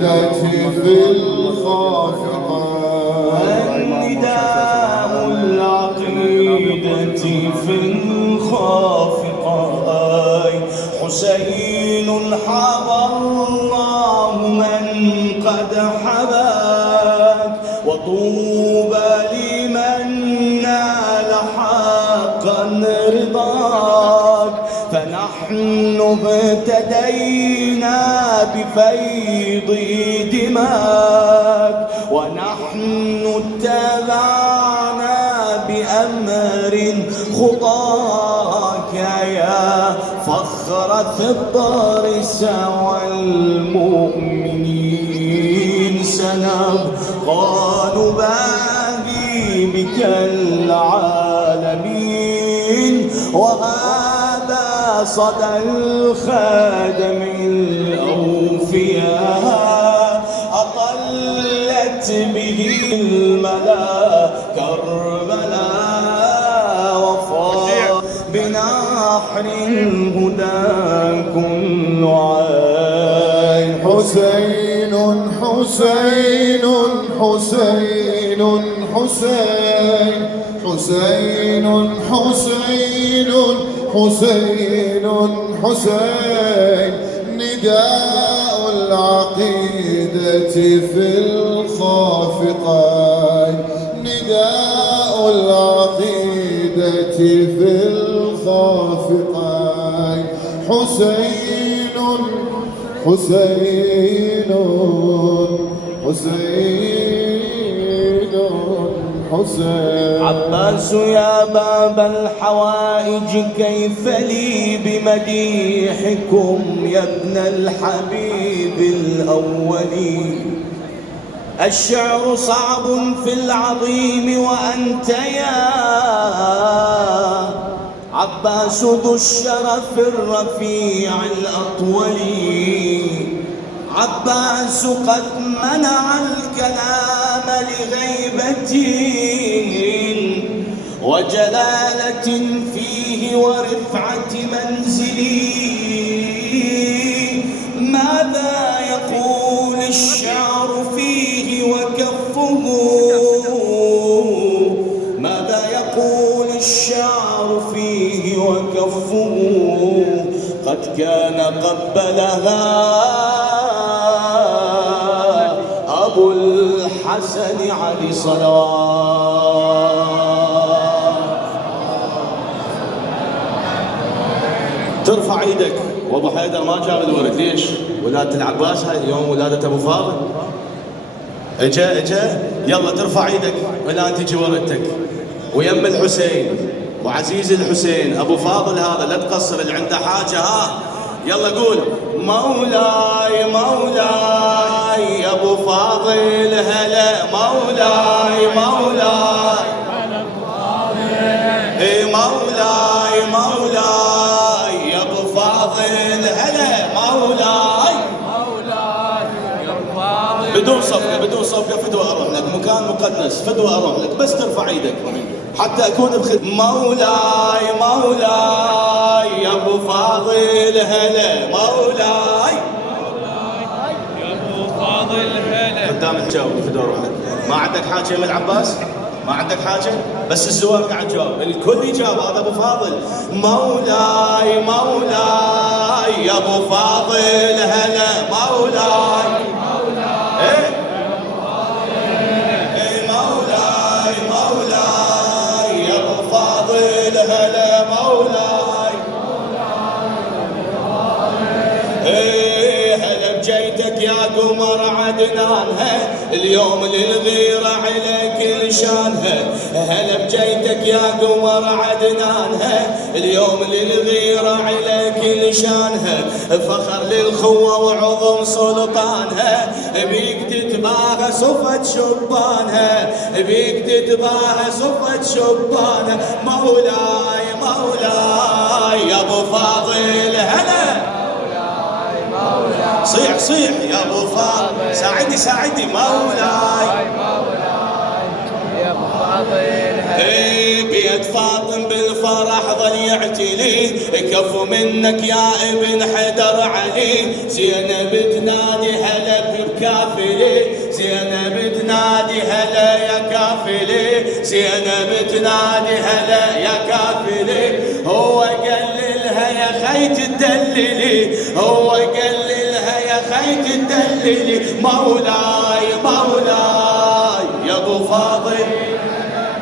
في الخافقة. النداء العقيدة في الخافقة. حسين حبى الله من قد حباك، وطوبى لمن نال حقا رضاك. فنحن ابتدينا بفيض دماك، ونحن اتبعنا بأمر خطاك. يا فخر الطارس والمؤمنين، سنبقى نباهي بك العالمين. وهذا صدى الخادم الأوفياء، أطلت به الملا كربلاء. وفاض بنحر الهدى كل عين. حسين حسين حسين حسين حسين حسين حسين حسين. نداء العقيدة في الخافقين. نداء العقيدة في الخافقين. حسين حسين حسين حسين. عباس يا باب الحوائج، كيف لي بمديحكم يا ابن الحبيب الأولي. الشعر صعب في العظيم، وأنت يا عباس ذو الشرف الرفيع الأطول. عباس قد منع الكلام لغيبة وجلالة فيه ورفعة منزلي. ماذا يقول الشعر فيه وكفه؟ ماذا يقول الشعر فيه وكفه؟ قد كان قبلها أبو الحسن علي صلوات. ترفع ايدك. وابو حيدر ما جاب الورد، ليش؟ ولادة العباس هاي اليوم ولادة ابو فاضل. اجا يلا ترفع ايدك ولا تجي وردتك. ويم الحسين وعزيز الحسين ابو فاضل هذا، لا تقصر اللي عنده حاجه. ها يلا قول مولاي مولاي يا ابو فاضل هلا. مولاي مولاي اي مولاي مولاي يا ابو فاضل هلا. مولاي يا ابو فاضل. بدون صفقه بدون صفقه، فدوى اروح لك مكان مقدس، فدوى اروح لك، بس ترفع ايدك حتى اكون بخدمة. مولاي مولاي يا ابو فاضل هلا. مولاي يا ابو فاضل هلا. قدام تجاوب فدوى اروح لك. ما عندك حاجه يا ام العباس؟ ما عندك حاجه؟ بس الزوار قاعد تجاوب، الكل يجاوب. هذا ابو فاضل. مولاي مولاي يا ابو فاضل هلا. مولاي ايه مولاي مولاي يا ابو فاضل هلا. مولاي هلا بجيتك يا قمر عدنان. اليوم للغيرة عليك لشانها. هلا بجيتك يا قمر عدنان. اليوم للغيرة عليك لشانها. فخر للخوة وعظم سلطانها. بيك تتباهى صفة شبانها. بيك تتباهى صفة شبانها. مولاي مولاي يا ابو فاضل هلا. صيح صيح يا ابو فاضل. ساعدني ساعدني. مولاي يا ابو فاضل. بيت فاطم بالفرح ظل يعتلي. كفو منك يا ابن حدر علي. زينب تنادي هلا كافلي زينب تنادي هلا يا كافلي زينب تنادي هلا يا كافلي هو قال لها يا خيت تدللي هو قال لها يا خيت تدللي مولاي مولاي يا ابو فاضل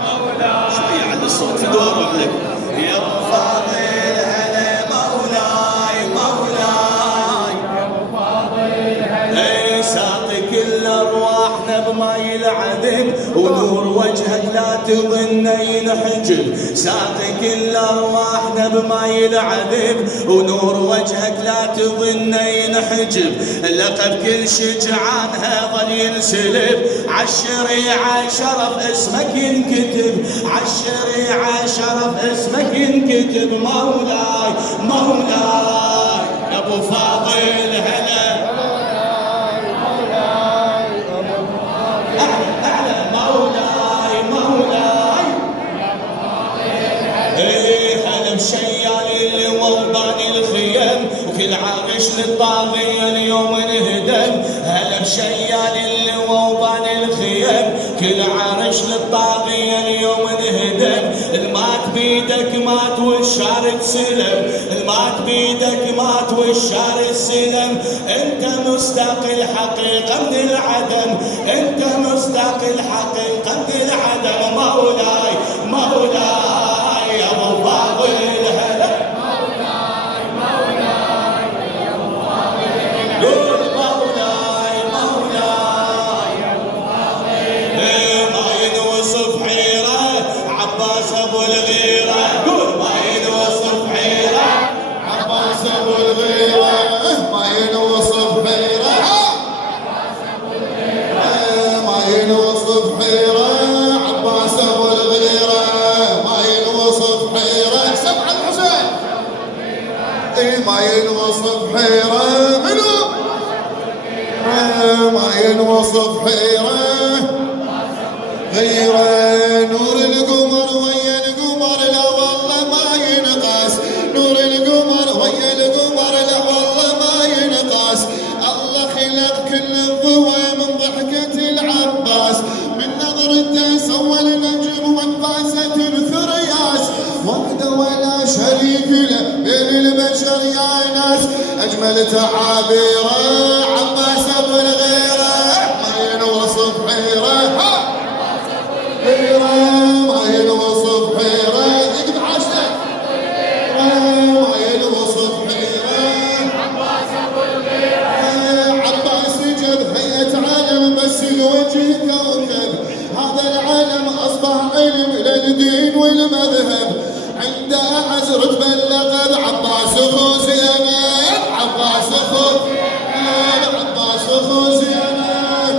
مولاي شوي على الصوت في دور اروح لك يا ابو فاضل هلا مولاي مولاي يا ابو فاضل هلا ساقي كل ارواحنا بماي العذب ونور وجهك لا تظن ينحجب ساقي كل ارواحنا بماي العذب ونور وجهك لا تظن ينحجب لقب كل شجعانها ظل ينسلب عالشريعة شرف اسمك ينكتب عالشريعة شرف اسمك ينكتب مولاي مولاي يا ابو فاضل هلا شيالي اللي وضعني الخيم وكل عايش للطاغية اليوم انهدم هلا بشيالي اللي وضعني الخيم كل عايش للطاغية اليوم انهدم المات بيدك مات والشارد سلم المات بيدك مات والشارد سلم انت مستاق الحقيقة من العدم انت مستاق الحقيقة من العدم مولاي مولاي يا ابو فاضل هلا مولاي مولاي يا ابو فاضل قول مولاي مولاي يا ابو فاضل ما ينوصف حيره عباس ابو الغيره قول ما ينوصف حيره عباس ابو الغيره ما ينوصف حيره عباس ابو الغيره ما ينوصف حيره عباس ابو الغيره ما ينوصف حيره سمع الحسين ما ينوصف حيره منو ما ينوصف حيره غيره نور القمر ويا القمر لا والله ما ينقاس نور القمر ويا القمر لا والله ما ينقاس الله خلق كل الضوى من ضحكة العباس من نظرته سوى النجم وانفاسة الثرياس وحده ولا شريك له بين البشر يا ناس اجمل تعابيره عباس ابو الغيره ما ينوصف حيره حيره ما ينوصف حيره اقعد عاشته ما ينوصف حيره عباس ابو الغيره عباس جاب هيئة علم بس الوجه كوكب هذا العالم اصبح علم للدين والمذهب عنده اعز رتبه اللقب عباس اخو زينب عباس اخو زينب عباس اخو زينب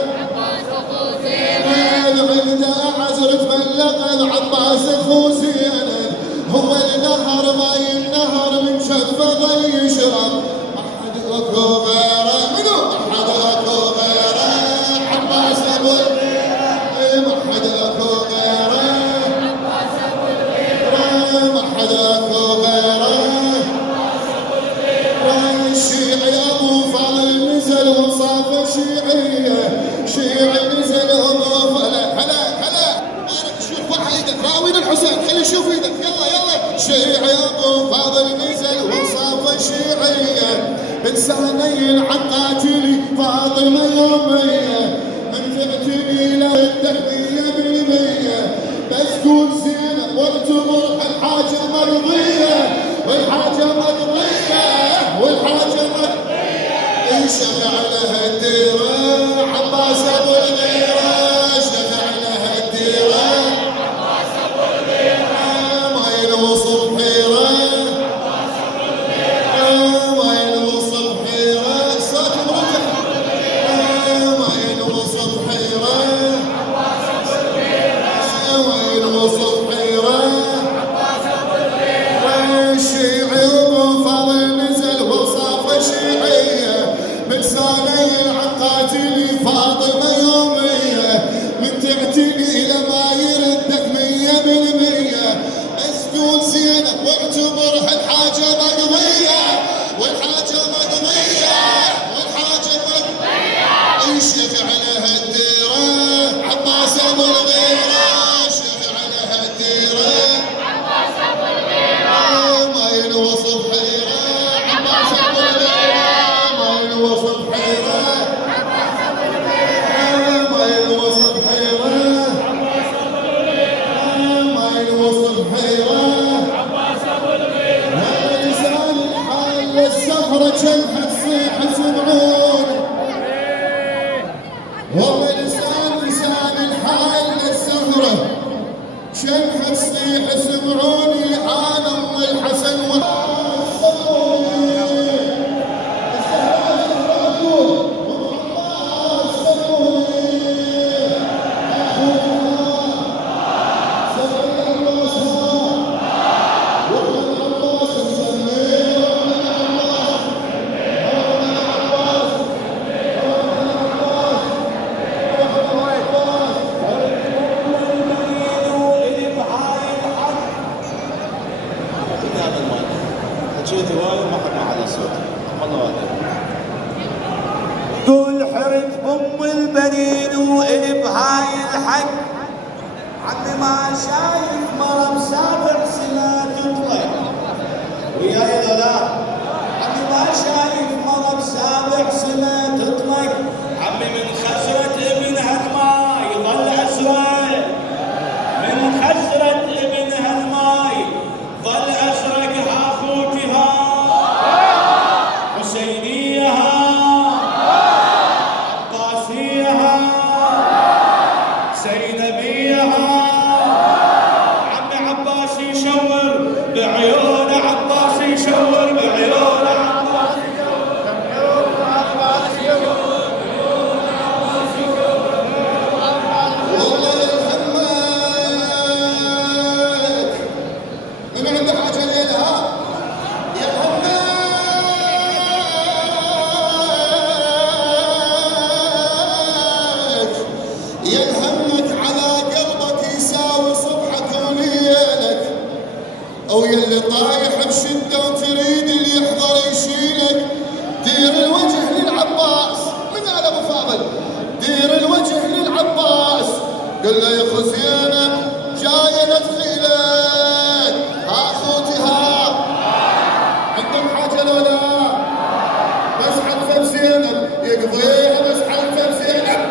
عنده اعز رتبه اللقب عباس اخو زينب هو النهر ماي النهر من شفه ظل يشرب احد اكو غيره منو احد اكو غيره عباس ابو الغيره احد اكو غيره عباس ابو الغيره احد اكو غيره الشيعي ابو فاضل نزل وصافه شيعيه شيعي نزل ابو فاضل هلا شوف وحى ايدك راوين الحسين خلي يشوف ايدك يلا يلا شيعي ابو فاضل نزل وصافه شيعيه بلسانين عن قاتلي فاطمه يوميه من تعتني لردك 100% بس قول زينب واعتبر الحاجه مرضيه والحاجه مرضيه والحاجه مرضيه شفع لها الديره عباس ابو الغيره شفع لها الديره عباس ابو الغيره ما ينوصف حيره عباس ابو الغيره ما ينوصف حيره صوت مرتفع ما ينوصف حيره عباس ابو الغيره ما ينوصف حيره عباس ابو الغيره الشيعي ابو فاضل نزل وصافه شيعيه بلسانين عن قاتلي فاطمه يوميه من تعتني لما يردك 100% بس قول زينب واعتبرها الحاجه مقضيه والحاجه مقضيه والحاجه مقضيه الشيخ على هالديرة عباس ابو الغيرة، الشيخ على هالديرة عباس ابو الغيرة، ما ينوصف حيرة عباس ابو الغيرة، ما ينوصف حيرة عباس ابو الغيرة، ما ينوصف حيرة عباس ابو الغيرة، ما ينوصف حيرة عباس ابو الغيرة. لسان الحال للسفرة شمحة تصيح سمعون، والله لسان الحال للسفرة شمحة تصيح سمعوني عن ام الحسن قول حرت بام البنين والي بهاي الحق، عمي ما شايف مرة مسافر سنة تطلع وياي ذولا، عمي ما شايف مرة مسافر سنة تطلق، عمي من خسرة ابنها الماي ظل ازرق، من خسرة ابنها الماي ظل ازرق، ها اخوتها حسينيها عباسيها زينبيها، عمي عباس يشور بعيونه، عباس يشور بعيونه، عباس يشور بعيونه، عباس يشور بعيونه، عباس يشور والله يهمك من عنده حاجة ليلها يلهمك على قلبك يساوي صبحك وليلك، او يلي طايح بشده وتريد اللي يحضر يشيلك، دير الوجه للعباس، من قال ابو فاضل؟ دير الوجه للعباس، قل له يا اخو زينب جايه ندخلك، ها اخوتي ها عندهم حاجه لو لا؟ بس حلفت زينب يقضيها، بس حلفت زينب،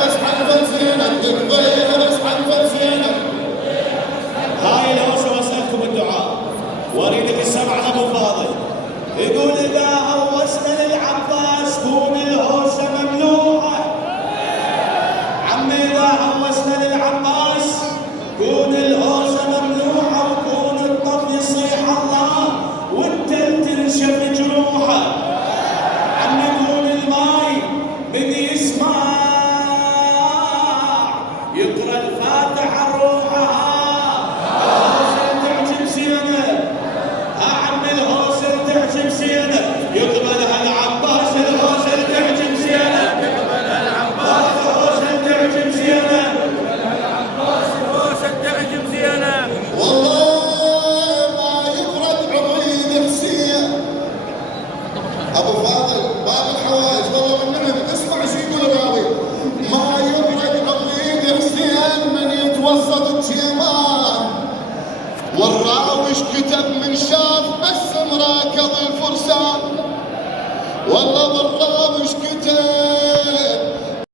بس حلفت زينب يقضيها، بس حلفت زينب. هاي الهوسه واسالكم الدعاء واريدك السمع ابو فاضل، يقول اذا هوسنا للعباس كون الهوسه مملوءه، عمي اذا هوسنا للعباس كون الهوسه مملوءه، وكون الطف يصيح الله والتل تنشف جروحه، عمي كون الماي من يسمع يقرا الفاتحه روحها، الهوسه تعجب زينب، عمي الهوسه تعجب زينب، يقبلها العباس، الهوسه تعجب زينب، يقبلها العباس، الهوسه تعجب زينب، يقبلها العباس، الهوسه تعجب زينب. والله ما يبرد عضيد حسين ابو فاضل باب الحوائج، والله والنعم اسمع شو يقول الراوي، ما يبرد عضيد حسين من يتوسط الجيمان، والراوي كتب من شاف بس مراكض الفرسان، والله والراوي